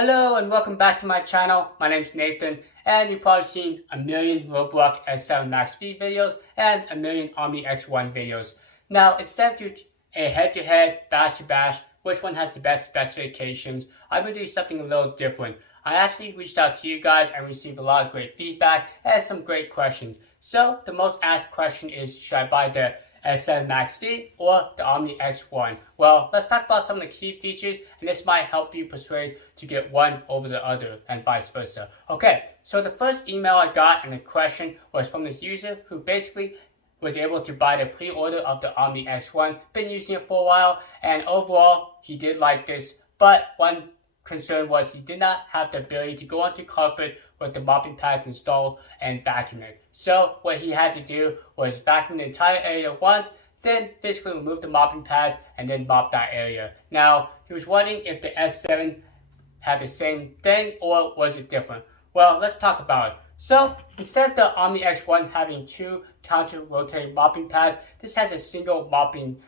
Hello and welcome back to my channel. My name is Nathan and you've probably seen a million Roborock S7 MaxV videos and a million OMNI X1 videos. Now instead of doing a head-to-head, bash-to-bash, which one has the best specifications, I'm going to do something a little different. I actually reached out to you guys and received a lot of great feedback and some great questions. So the most asked question is, should I buy the S7 MaxV or the OMNI X1? Well, let's talk about some of the key features, and this might help you persuade to get one over the other and vice versa. Okay, so the first email I got and the question was from this user who basically was able to buy the pre-order of the OMNI X1, been using it for a while, and overall he did like this, but one concern was he did not have the ability to go onto carpet with the mopping pads installed and vacuum it. So what he had to do was vacuum the entire area once, then physically remove the mopping pads and then mop that area. Now, he was wondering if the S7 had the same thing or was it different? Well, let's talk about it. So, instead of the OMNI X1 having two counter-rotating mopping pads, this has a single mopping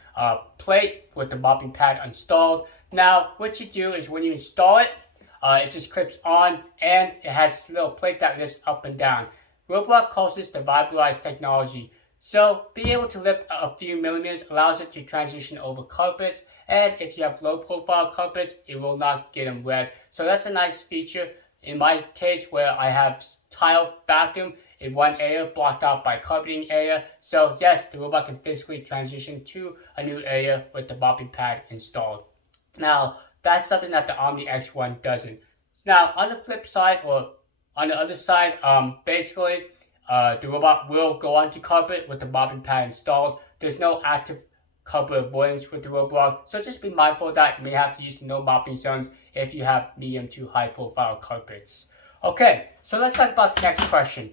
plate with the mopping pad installed. Now, what you do is when you install it, it just clips on and it has a little plate that lifts up and down. Roborock calls this the vibrized technology. So, being able to lift a few millimeters allows it to transition over carpets, and if you have low-profile carpets, it will not get them wet. So that's a nice feature. In my case, where I have tile vacuum in one area blocked out by carpeting area. So yes, the robot can physically transition to a new area with the mopping pad installed. Now, that's something that the OMNI X1 doesn't. Now, on the flip side, or on the other side, basically, the robot will go onto carpet with the mopping pad installed. There's no active carpet avoidance with the Roborock, so just be mindful of that. You may have to use the no mopping zones if you have medium to high profile carpets. Okay, so let's talk about the next question.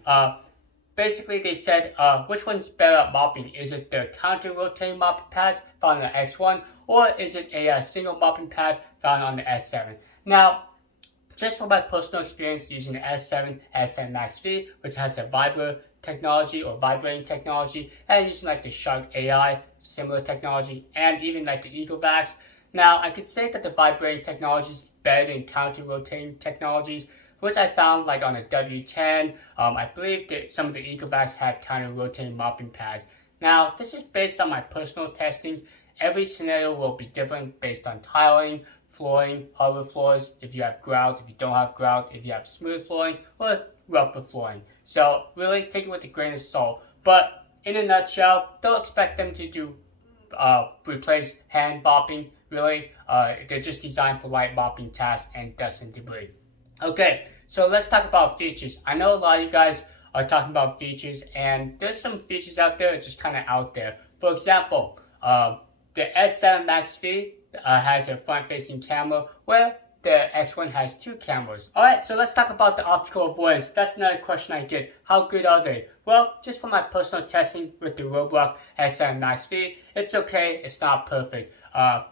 Basically, they said, which one's better at mopping? Is it the counter-rotating mopping pads found on the X1, or is it a single mopping pad found on the S7? Now, just from my personal experience using the S7 MaxV, which has a vibro technology or vibrating technology, and using like the Shark AI, similar technology, and even like the Ecovacs. Now, I could say that the vibrating technology is better than counter-rotating technologies, which I found like on a W10. I believe that some of the Ecovacs had counter-rotating mopping pads. Now, this is based on my personal testing. Every scenario will be different based on tiling, flooring, hardwood floors, if you have grout, if you don't have grout, if you have smooth flooring, or rougher flooring. So really take it with a grain of salt. But in a nutshell, don't expect them to do replace hand mopping. Really, they're just designed for light mopping tasks and dust and debris. Okay, so let's talk about features. I know a lot of you guys are talking about features, and there's some features out there just kind of out there. For example, the S7 MaxV has a front-facing camera, where the X1 has two cameras. Alright, so let's talk about the optical avoidance. That's another question I get. How good are they? Well, just from my personal testing with the Roborock S7 MaxV, it's okay, it's not perfect.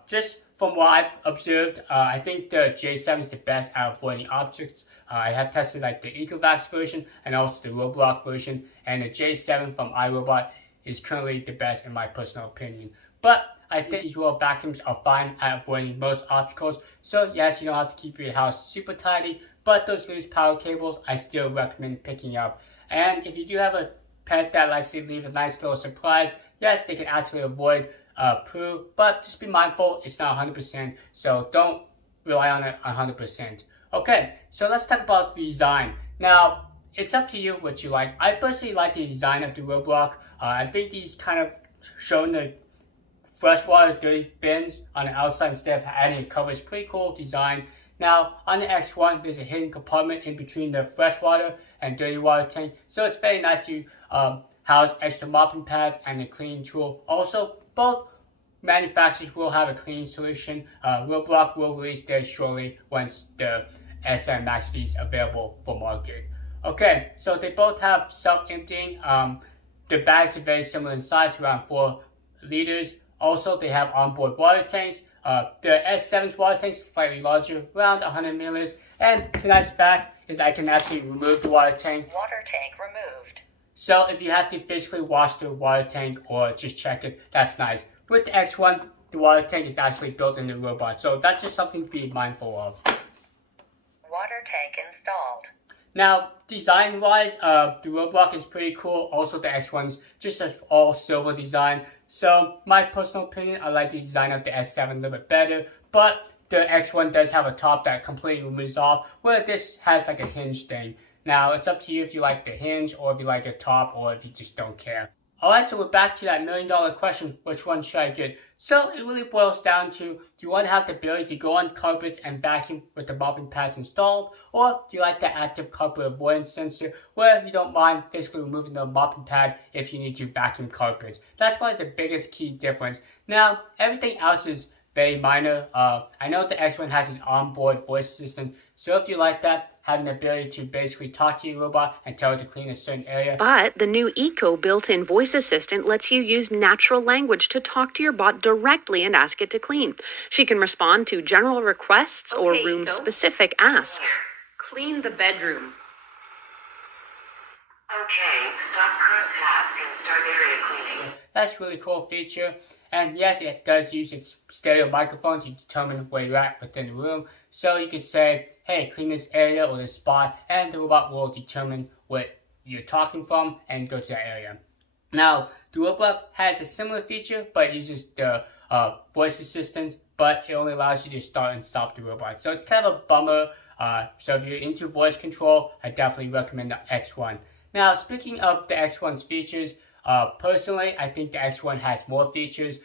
Just from what I've observed, I think the J7 is the best at avoiding objects. I have tested like the Ecovacs version and also the Roborock version, and the J7 from iRobot is currently the best in my personal opinion. But I think these raw vacuums are fine at avoiding most obstacles. So yes, you don't have to keep your house super tidy, but those loose power cables I still recommend picking up. And if you do have a pet that likes to leave a nice little surprise, yes, they can actually avoid poo, but just be mindful it's not 100%, so don't rely on it 100%. Okay, so let's talk about the design. Now, it's up to you what you like. I personally like the design of the Roborock. I think these kind of showing the freshwater dirty bins on the outside instead of adding a cover is pretty cool design. Now, on the X1, there's a hidden compartment in between the freshwater and dirty water tank, so it's very nice to house extra mopping pads and a cleaning tool. Also, both manufacturers will have a cleaning solution. Roborock will release theirs shortly once the S7 MaxV is available for market. Okay, so they both have self-emptying. The bags are very similar in size, around 4 liters. Also, they have onboard water tanks. The S7's water tank is slightly larger, around 100 milliliters. And the nice fact is I can actually remove the water tank. Water tank removed. So if you have to physically wash the water tank or just check it, that's nice. With the X1, the water tank is actually built in the robot, so that's just something to be mindful of. tag installed. Now, design-wise, the Roborock is pretty cool. Also, the X1's just an all silver design. So, my personal opinion, I like the design of the S7 a little bit better. But the X1 does have a top that completely moves off, where this has like a hinge thing. Now, it's up to you if you like the hinge, or if you like the top, or if you just don't care. Alright, so we're back to that $1 million question, which one should I get? So it really boils down to, do you want to have the ability to go on carpets and vacuum with the mopping pads installed? Or do you like the active carpet avoidance sensor, where you don't mind physically removing the mopping pad if you need to vacuum carpets? That's probably the biggest key difference. Now, everything else is very minor. I know the X1 has its onboard voice assistant, so if you like that, having the ability to basically talk to your robot and tell it to clean a certain area. But the new Eco built-in voice assistant lets you use natural language to talk to your bot directly and ask it to clean. She can respond to general requests or room-specific asks. Clean the bedroom. Okay, stop current task and start area cleaning. That's a really cool feature. And yes, it does use its stereo microphone to determine where you're at within the room. So you could say, hey, clean this area or this spot, and the robot will determine what you're talking from and go to that area. Now, the Roborock has a similar feature, but it uses the voice assistant, but it only allows you to start and stop the robot. So it's kind of a bummer. So if you're into voice control, I definitely recommend the X1. Now, speaking of the X1's features, personally, I think the X1 has more features.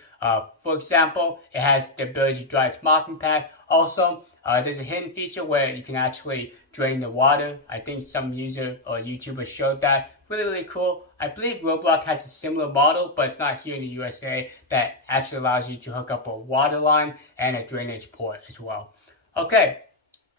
For example, it has the ability to dry its mopping pad. Also, there's a hidden feature where you can actually drain the water. I think some user or YouTuber showed that. Really, really cool. I believe Roborock has a similar model, but it's not here in the USA, that actually allows you to hook up a water line and a drainage port as well. Okay.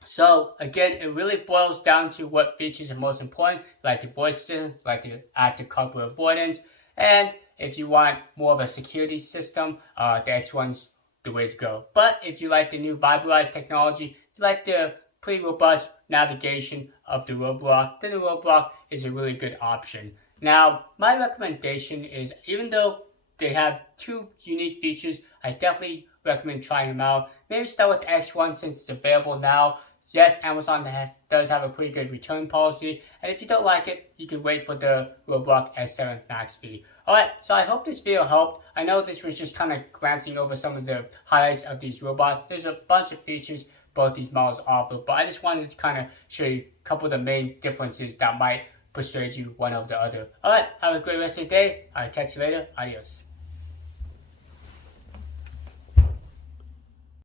So again, it really boils down to what features are most important, like the voice assistant, like the active carpet avoidance, and if you want more of a security system, the X1's the way to go. But if you like the new Viberize technology, you like the pretty robust navigation of the Roborock, then the Roborock is a really good option. Now, my recommendation is, even though they have two unique features, I definitely recommend trying them out. Maybe start with the X1 since it's available now. Yes, Amazon does have a pretty good return policy, and if you don't like it, you can wait for the Roborock S7 MaxV. Alright, so I hope this video helped. I know this was just kind of glancing over some of the highlights of these robots. There's a bunch of features both these models offer, but I just wanted to kind of show you a couple of the main differences that might persuade you one over the other. Alright, have a great rest of the day. I'll catch you later. Adios.